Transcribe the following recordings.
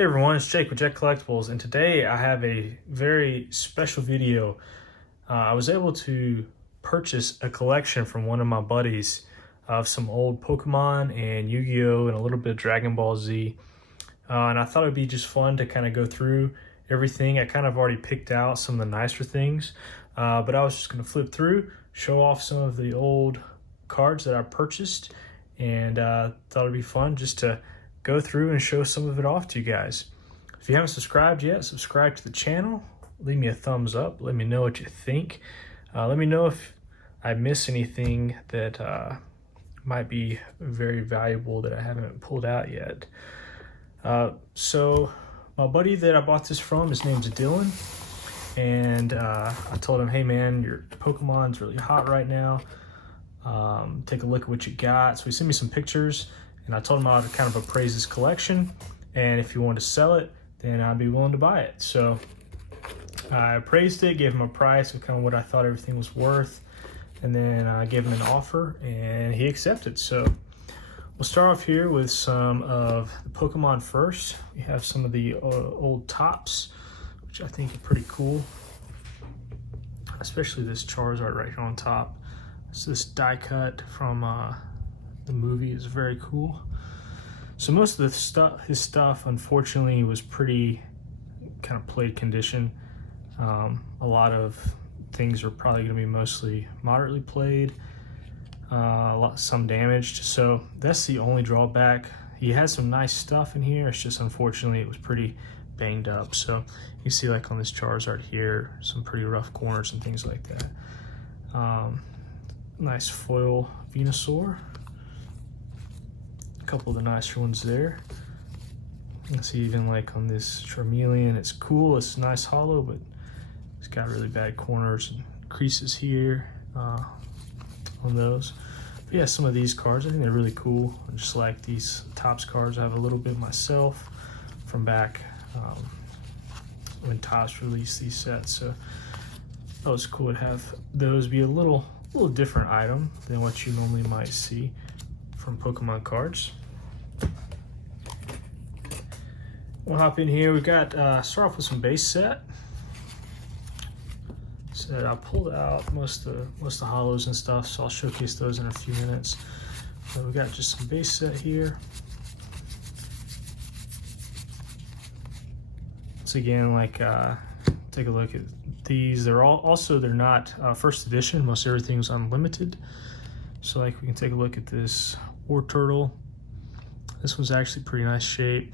Hey everyone, it's Jake with Jet Collectibles, and today I have a very special video. I was able to purchase a collection from one of my buddies of some old Pokemon and Yu-Gi-Oh! And a little bit of Dragon Ball Z. And I thought it would be just fun to kind of go through everything. I kind of already picked out some of the nicer things, but I was just going to flip through, show off some of the old cards that I purchased, and thought it would be fun just to go through and show some of it off to you guys. If you haven't subscribed yet, subscribe to the channel. Leave me a thumbs up. Let me know what you think. Let me know if I miss anything that might be very valuable that I haven't pulled out yet. So my buddy that I bought this from, his name's Dillon, and I told him, hey man, your Pokemon's really hot right now. Take a look at what you got. So he sent me some pictures, and I told him I would kind of appraise his collection, and if he wanted to sell it, then I'd be willing to buy it. So I appraised it, gave him a price of kind of what I thought everything was worth, and then I gave him an offer, and he accepted. So we'll start off here with some of the Pokemon first. We have some of the old tops, which I think are pretty cool, especially this Charizard right here on top. It's this die cut from the movie is very cool. So most of the his stuff, unfortunately, was pretty kind of played condition. A lot of things are probably going to be mostly moderately played. Some damaged. So that's the only drawback. He has some nice stuff in here. It's just unfortunately it was pretty banged up. So you see, like on this Charizard here, some pretty rough corners and things like that. Nice foil Venusaur. A couple of the nicer ones there. You can see even like on this Charmeleon, it's cool, it's nice hollow, but it's got really bad corners and creases here on those. But yeah, some of these cards, I think they're really cool. I just like these Topps cards. I have a little bit myself from back when Topps released these sets, so that was cool to have those be a little different item than what you normally might see from Pokemon cards. We'll hop in here. We got start off with some base set. So I pulled out most of the hollows and stuff, so I'll showcase those in a few minutes. So we got just some base set here. So again, like take a look at these. They're not first edition. Most everything's unlimited. So like we can take a look at this War Turtle. This was actually pretty nice shape.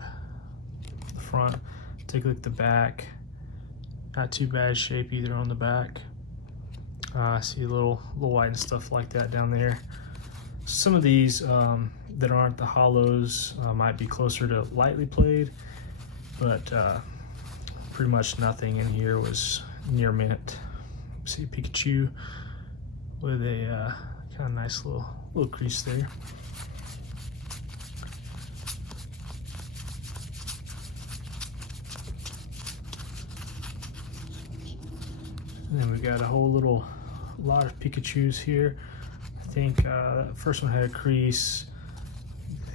The front. Take a look at the back. Not too bad shape either on the back. See a little white and stuff like that down there. Some of these that aren't the hollows might be closer to lightly played, but pretty much nothing in here was near mint. See a Pikachu with a kind of nice little crease there. And then we got a whole lot of Pikachus here. I think that first one had a crease,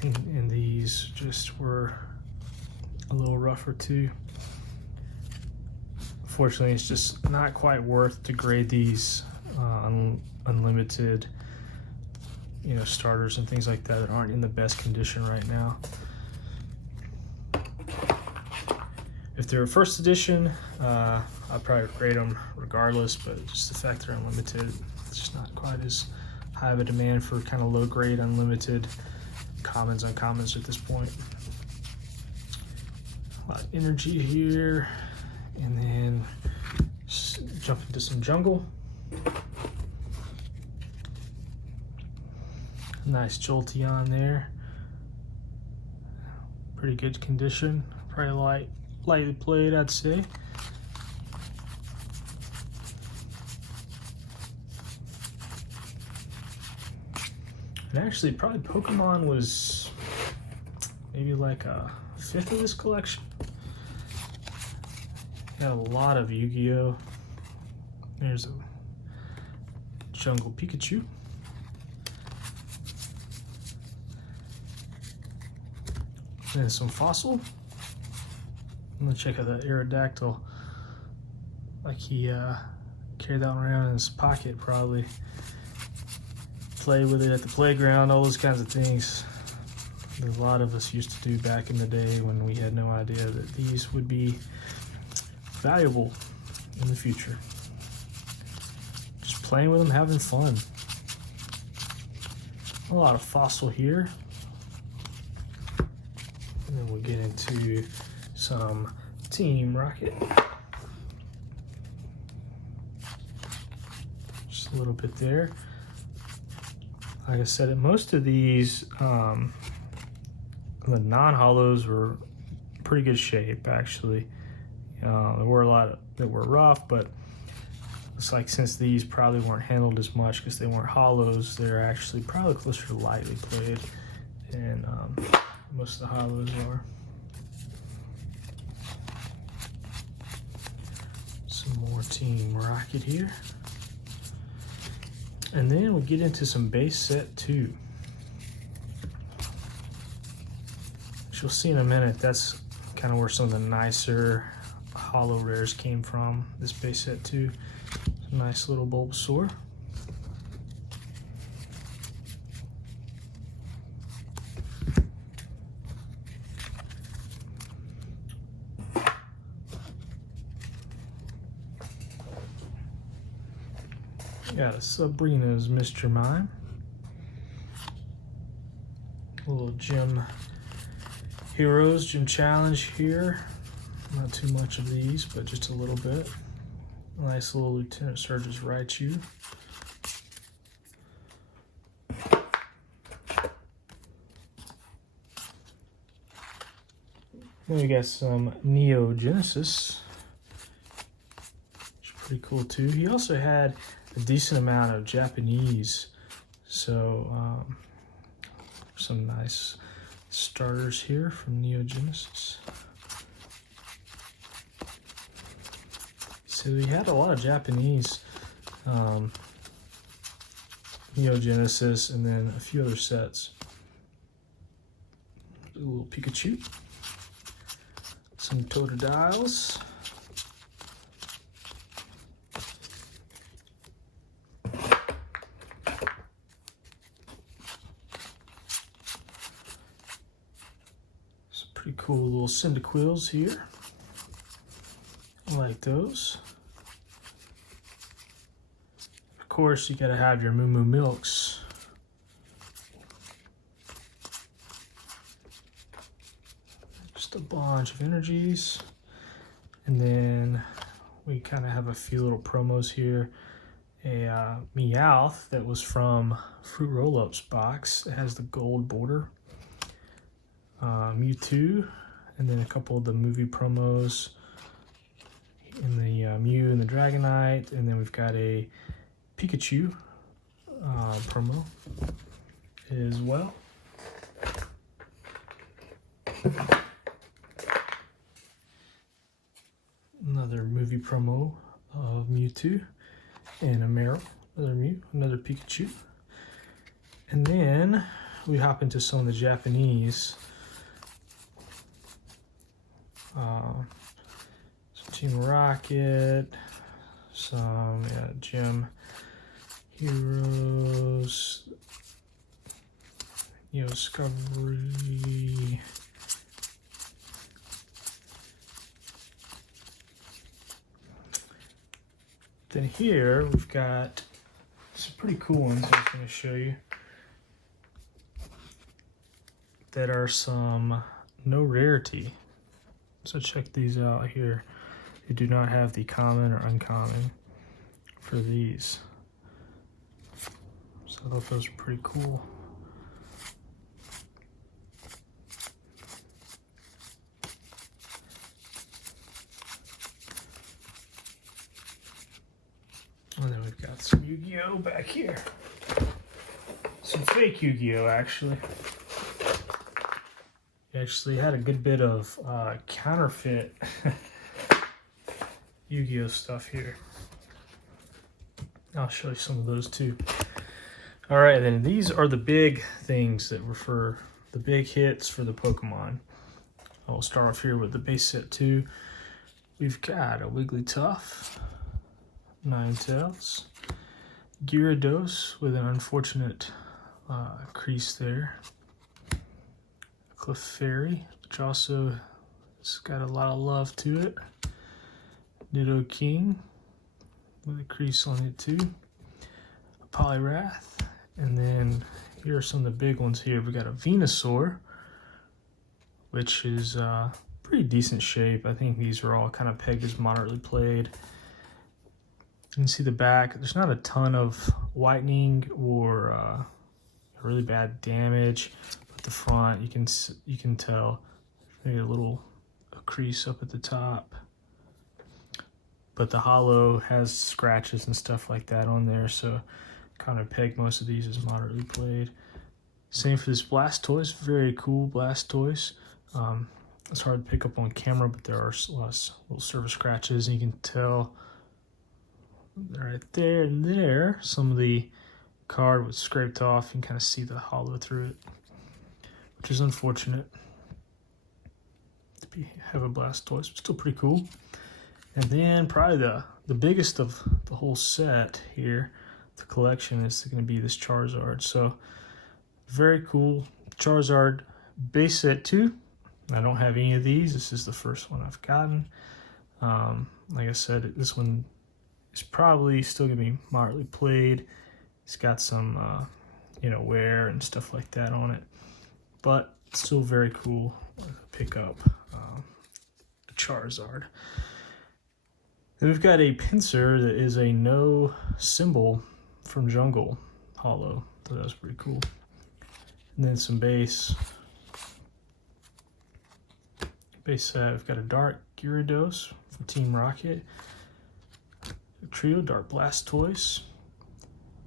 and these just were a little rougher too. Unfortunately, it's just not quite worth to grade these unlimited, starters and things like that aren't in the best condition right now. If they're first edition, I'd probably grade them regardless, but just the fact they're unlimited, it's just not quite as high of a demand for kind of low grade unlimited commons, uncommons at this point. A lot of energy here, and then jump into some jungle. Nice Jolteon there. Pretty good condition. Probably lightly played, I'd say. And actually, probably Pokemon was maybe like a fifth of this collection. Got a lot of Yu-Gi-Oh! There's a Jungle Pikachu. And some Fossil. I'm gonna check out that Aerodactyl. Like he carried that one around in his pocket probably. Play with it at the playground, all those kinds of things that a lot of us used to do back in the day when we had no idea that these would be valuable in the future. Just playing with them, having fun. A lot of fossil here. And then we'll get into some Team Rocket. Just a little bit there. Like I said, most of these, the non-hollows were pretty good shape, actually. There were a lot that were rough, but it's like since these probably weren't handled as much because they weren't hollows, they're actually probably closer to lightly played than most of the hollows are. Some more Team Rocket here. And then we'll get into some base set 2. Which you'll see in a minute, that's kind of where some of the nicer hollow rares came from. This base set 2. Nice little Bulbasaur. Got a Sabrina's Mr. Mime. A little Gym Heroes, Gym Challenge here. Not too much of these, but just a little bit. Nice little Lieutenant Surge's Raichu. Then we got some Neo Genesis. Which is pretty cool too. He also had a decent amount of Japanese, so some nice starters here from Neo Genesis. So we had a lot of Japanese Neo Genesis and then a few other sets. A little Pikachu, some Totodiles. Pretty cool little Cyndaquils here. I like those. Of course, you gotta have your Moo Moo Milks. Just a bunch of energies. And then we kind of have a few little promos here. A Meowth that was from Fruit Roll-Ups box. It has the gold border. Mewtwo, and then a couple of the movie promos in the Mew and the Dragonite, and then we've got a Pikachu promo as well. Another movie promo of Mewtwo and a Meryl, another Mew, another Pikachu. And then we hop into some of the Japanese. Some Team Rocket, some Gym Heroes, Discovery, then here we've got some pretty cool ones I was going to show you that are some no rarity. So check these out here. You do not have the common or uncommon for these. So I thought those were pretty cool. And then we've got some Yu-Gi-Oh back here. Some fake Yu-Gi-Oh actually. Actually had a good bit of counterfeit Yu-Gi-Oh stuff here. I'll show you some of those too. All right, then these are the big things that were for the big hits for the Pokemon. We'll start off here with the base set 2. We've got a Wigglytuff, Ninetales, Gyarados with an unfortunate crease there, Clefairy, which also has got a lot of love to it, Nidoking with a crease on it too, a Poliwrath, and then here are some of the big ones here. We got a Venusaur, which is pretty decent shape. I think these are all kind of pegged as moderately played. You can see the back. There's not a ton of whitening or really bad damage, but the front you can tell maybe a crease up at the top. But the hollow has scratches and stuff like that on there, so kind of peg most of these as moderately played. Same for this Blastoise, very cool Blastoise. It's hard to pick up on camera, but there are lots little surface scratches, and you can tell right there and there some of the card was scraped off. You can kind of see the hollow through it, which is unfortunate to have a Blastoise, but still pretty cool. And then probably the biggest of the whole set here, the collection, is going to be this Charizard. So very cool Charizard base set 2. I don't have any of these. This is the first one I've gotten. Like I said, this one is probably still going to be moderately played. It's got some wear and stuff like that on it, but still very cool to pick up a Charizard. Then we've got a Pinsir that is a no symbol from Jungle hollow. So that was pretty cool. And then some base. Base set, we've got a Dark Gyarados from Team Rocket. A trio Dark Blastoise.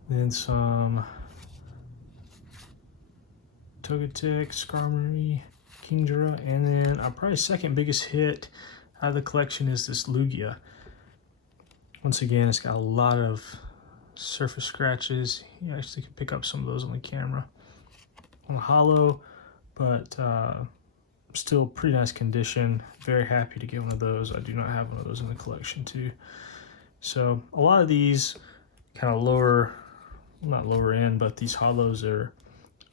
Then some Togetic, Skarmory, Kingdra, and then our probably second biggest hit out of the collection is this Lugia. Once again, it's got a lot of surface scratches. You actually can pick up some of those on the camera. On the hollow, but still pretty nice condition. Very happy to get one of those. I do not have one of those in the collection too. So a lot of these kind of not lower end, but these hollows are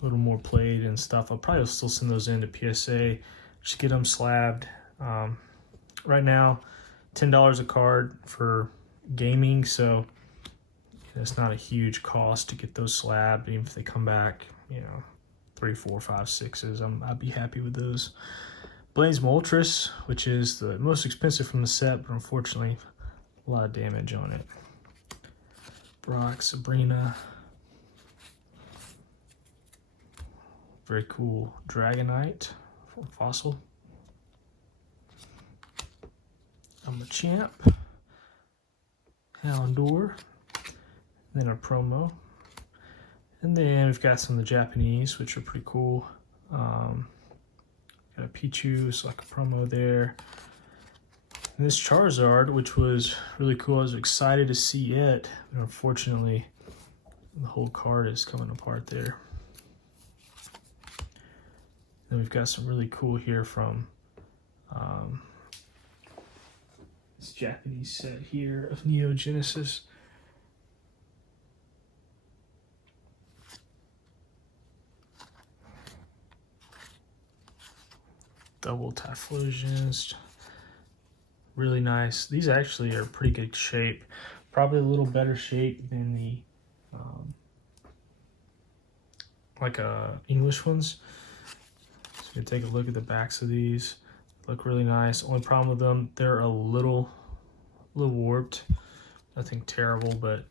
a little more played and stuff. I'll probably still send those in to PSA, just get them slabbed. Right now, $10 a card for gaming, so it's not a huge cost to get those slabbed. Even if they come back, 3, 4, 5, 6s, I'd be happy with those. Blaine's Moltres, which is the most expensive from the set, but unfortunately a lot of damage on it. Brock, Sabrina, very cool Dragonite from Fossil. I'm a Champ, Houndour, then a promo. And then we've got some of the Japanese, which are pretty cool. Got a Pichu, so like a promo there. And this Charizard, which was really cool. I was excited to see it, but unfortunately, the whole card is coming apart there. Then we've got some really cool here from this Japanese set here of Neo Genesis. Double Typhlosions, really nice. These actually are pretty good shape, probably a little better shape than the English ones. So you can take a look at the backs of these. Look really nice. Only problem with them, they're a little warped. Nothing terrible, but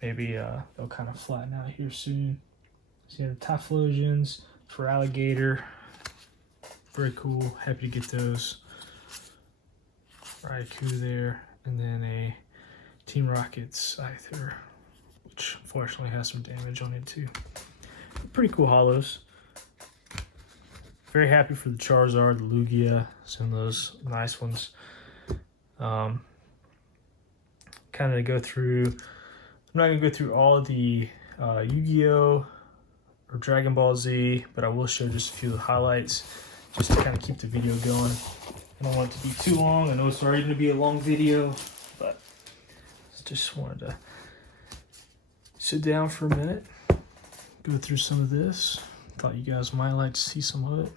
maybe they'll kind of flatten out here soon. So you have the Typhlosions for Alligator. Very cool. Happy to get those. Raikou there, and then a Team Rocket Scyther, which unfortunately has some damage on it too. Pretty cool hollows. Very happy for the Charizard, the Lugia, some of those nice ones. Kind of go through, I'm not going to go through all of the Yu-Gi-Oh! Or Dragon Ball Z, but I will show just a few of the highlights. just to kind of keep the video going. I don't want it to be too long. I know it's already going to be a long video, but just wanted to sit down for a minute, go through some of this. Thought you guys might like to see some of it.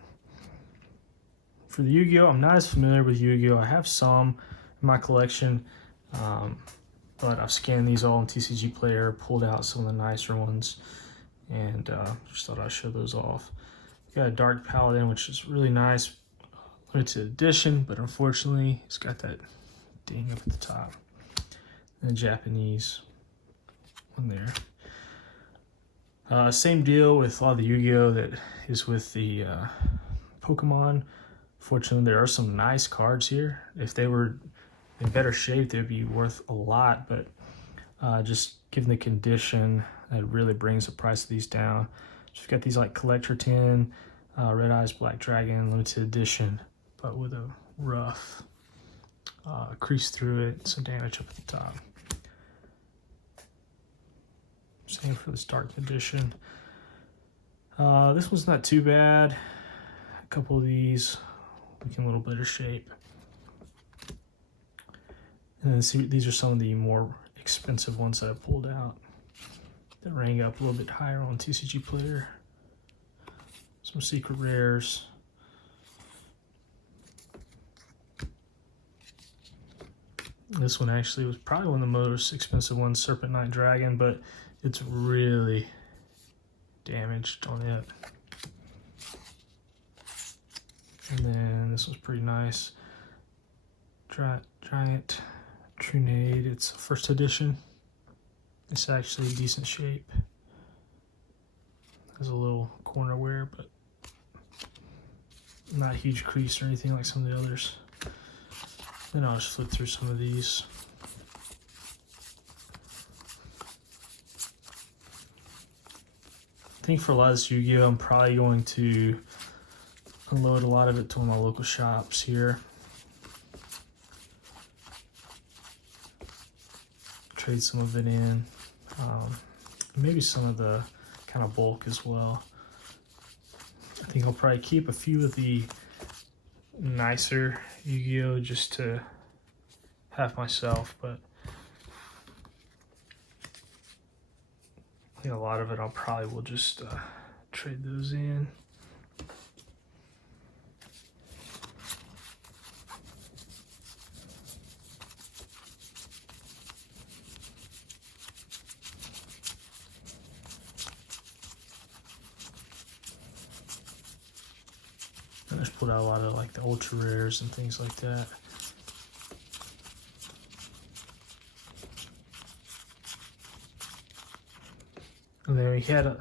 For the Yu-Gi-Oh, I'm not as familiar with Yu-Gi-Oh. I have some in my collection, but I've scanned these all in TCG Player, pulled out some of the nicer ones, and just thought I'd show those off. Got a Dark Paladin, which is really nice, limited edition, but unfortunately it's got that ding up at the top. And the Japanese one there. Same deal with a lot of the Yu-Gi-Oh that is with the Pokemon. Fortunately, there are some nice cards here. If they were in better shape, they would be worth a lot, but just given the condition, it really brings the price of these down. So you've got these like Collector 10, Red Eyes Black Dragon, limited edition, but with a rough crease through it, some damage up at the top. Same for this Dark Edition. This one's not too bad. A couple of these look in a little better shape. And then see, these are some of the more expensive ones that I pulled out that rang up a little bit higher on TCG Player. Some secret rares. This one actually was probably one of the most expensive ones, Serpent Knight Dragon, but it's really damaged on it. And then this was pretty nice. Giant Trunade, it's first edition. It's actually decent shape. Has a little corner wear, but not a huge crease or anything like some of the others. Then I'll just flip through some of these. I think for a lot of this Yu-Gi-Oh, I'm probably going to unload a lot of it to one of my local shops here. Trade some of it in. Maybe some of the kind of bulk as well. I think I'll probably keep a few of the nicer Yu-Gi-Oh just to have myself, but I think a lot of it I'll probably will just trade those in. I just pulled out a lot of like the ultra rares and things like that. And then we had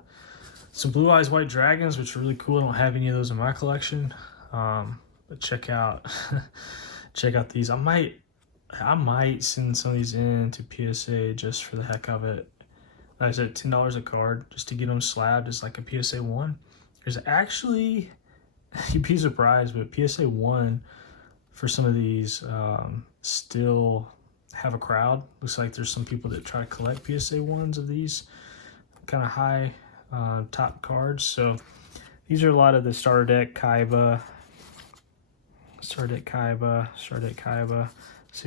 some Blue Eyes White Dragons, which are really cool. I don't have any of those in my collection, but check out check out these. I might send some of these in to PSA just for the heck of it. Like I said, $10 a card just to get them slabbed as like a PSA 1. There's actually, you'd be surprised, but PSA 1 for some of these still have a crowd. Looks like there's some people that try to collect PSA 1s of these kind of high top cards. So these are a lot of the starter deck Kaiba. So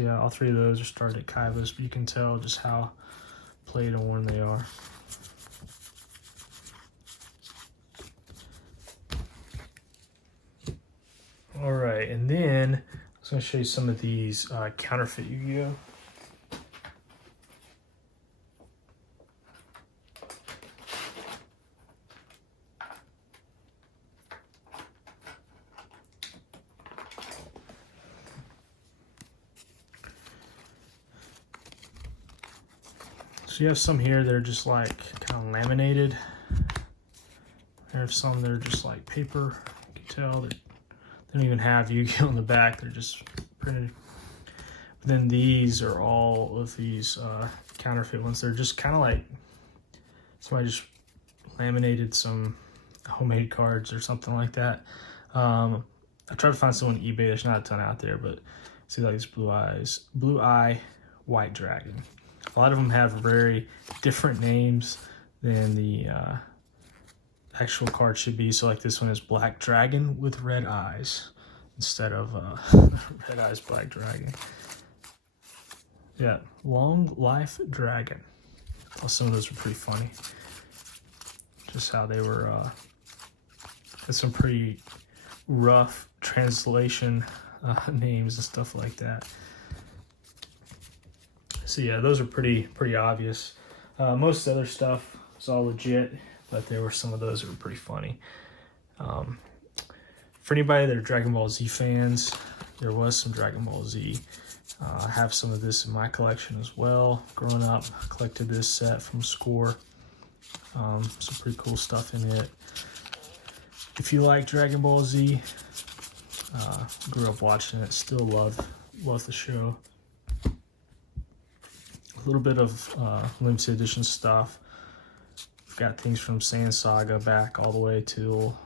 yeah, all three of those are starter deck Kaibas, but you can tell just how played and worn they are. All right, and then I was going to show you some of these counterfeit Yu-Gi-Oh. So you have some here that are just like kind of laminated. There's some that are just like paper. You can tell that they don't even have Yu-Gi-Oh on the back. They're just printed. But then these are all of these counterfeit ones. They're just kind of like somebody just laminated some homemade cards or something like that. I tried to find some on eBay. There's not a ton out there, but see like this Blue Eye White Dragon. A lot of them have very different names than the actual card should be. So like this one is Black Dragon with red eyes instead of red eyes Black Dragon. Yeah, Long Life Dragon. I thought some of those were pretty funny. Just how they were, had some pretty rough translation names and stuff like that. So yeah, those are pretty obvious. Most other stuff was all legit, but there were some of those that were pretty funny. For anybody that are Dragon Ball Z fans, there was some Dragon Ball Z. I have some of this in my collection as well. Growing up, I collected this set from Score. Some pretty cool stuff in it. If you like Dragon Ball Z, grew up watching it, still love the show. A little bit of limited edition stuff. We've got things from Saiyan Saga back all the way till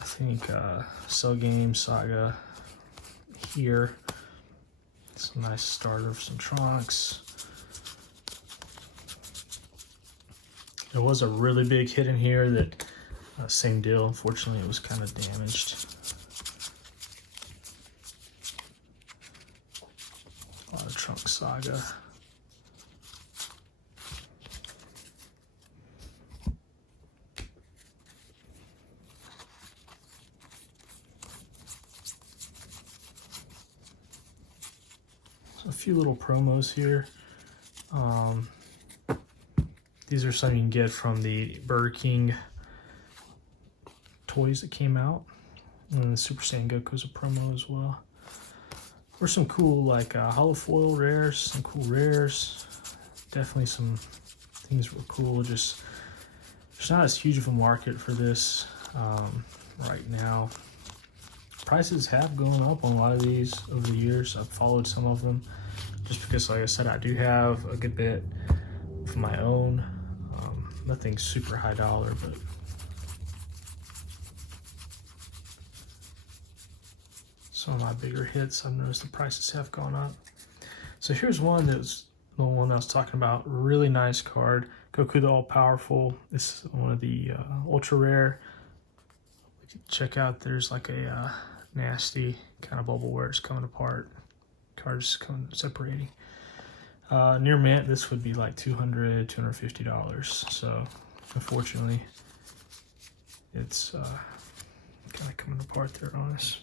I think Cell Game Saga here. Some nice starter for some Trunks. There was a really big hit in here that same deal. Unfortunately, it was kind of damaged. A lot of Trunks Saga. So a few little promos here. These are some you can get from the Burger King toys that came out. And the Super Saiyan Goku's a promo as well. Or some cool like hollow foil rares, some cool rares. Definitely some things were cool. Just there's not as huge of a market for this right now. Prices have gone up on a lot of these over the years. I've followed some of them just because, like I said, I do have a good bit for my own. Nothing super high dollar, but some of my bigger hits, I've noticed the prices have gone up. So here's one that's the one I was talking about. Really nice card. Goku the All-Powerful. This is one of the ultra rare. Check out, there's like a nasty kind of bubble where it's coming apart. Cards coming separating. Near mint, this would be like $200, $250. So unfortunately, it's kind of coming apart there on us.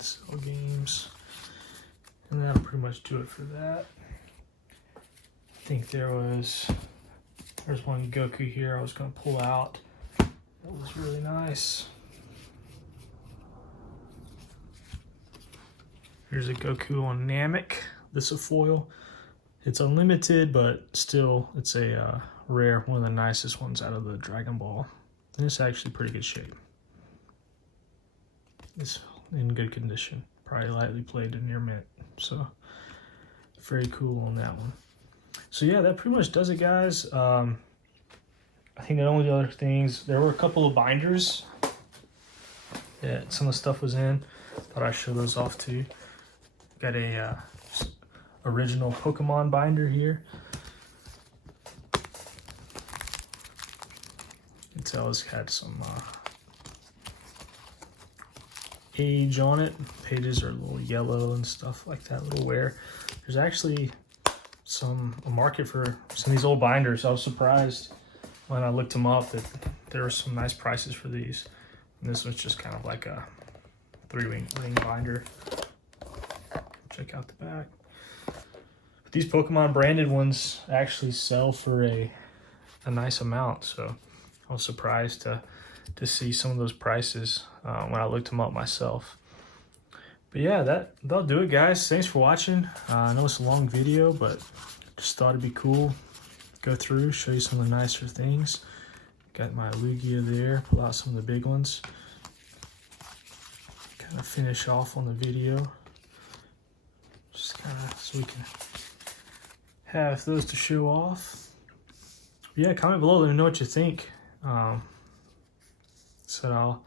Cell games, and that'll pretty much do it for that. I think there's one Goku here I was going to pull out. That was really nice. Here's a Goku on Namek. This is a foil. It's unlimited, but still, it's a rare, one of the nicest ones out of the Dragon Ball. And it's actually pretty good shape. It's in good condition. Probably lightly played in near mint. So, very cool on that one. So yeah, that pretty much does it, guys. I think the only other things, there were a couple of binders that some of the stuff was in. Thought I'd show those off too. Got a original Pokemon binder here. You can tell it's had some age on it. Pages are a little yellow and stuff like that, a little wear. There's actually a market for some of these old binders. I was surprised when I looked them up that there were some nice prices for these. And this one's just kind of like a 3-ring binder. Check out the back. But these Pokemon branded ones actually sell for a nice amount, so I was surprised to see some of those prices when I looked them up myself. But yeah, that'll do it, guys. Thanks for watching. I know it's a long video, but just thought it'd be cool. Go through, show you some of the nicer things. Got my Lugia there, pull out some of the big ones. Kind of finish off on the video. Just kind of so we can have those to show off. But yeah, comment below, let me know what you think. So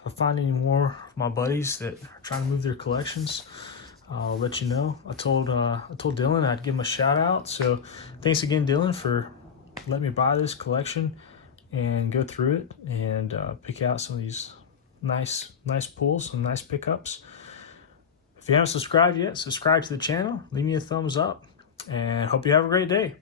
if I find any more of my buddies that are trying to move their collections, I'll let you know. I told Dillon I'd give him a shout out. So thanks again, Dillon, for letting me buy this collection and go through it and pick out some of these nice pulls, some nice pickups. If you haven't subscribed yet, subscribe to the channel, leave me a thumbs up, and hope you have a great day.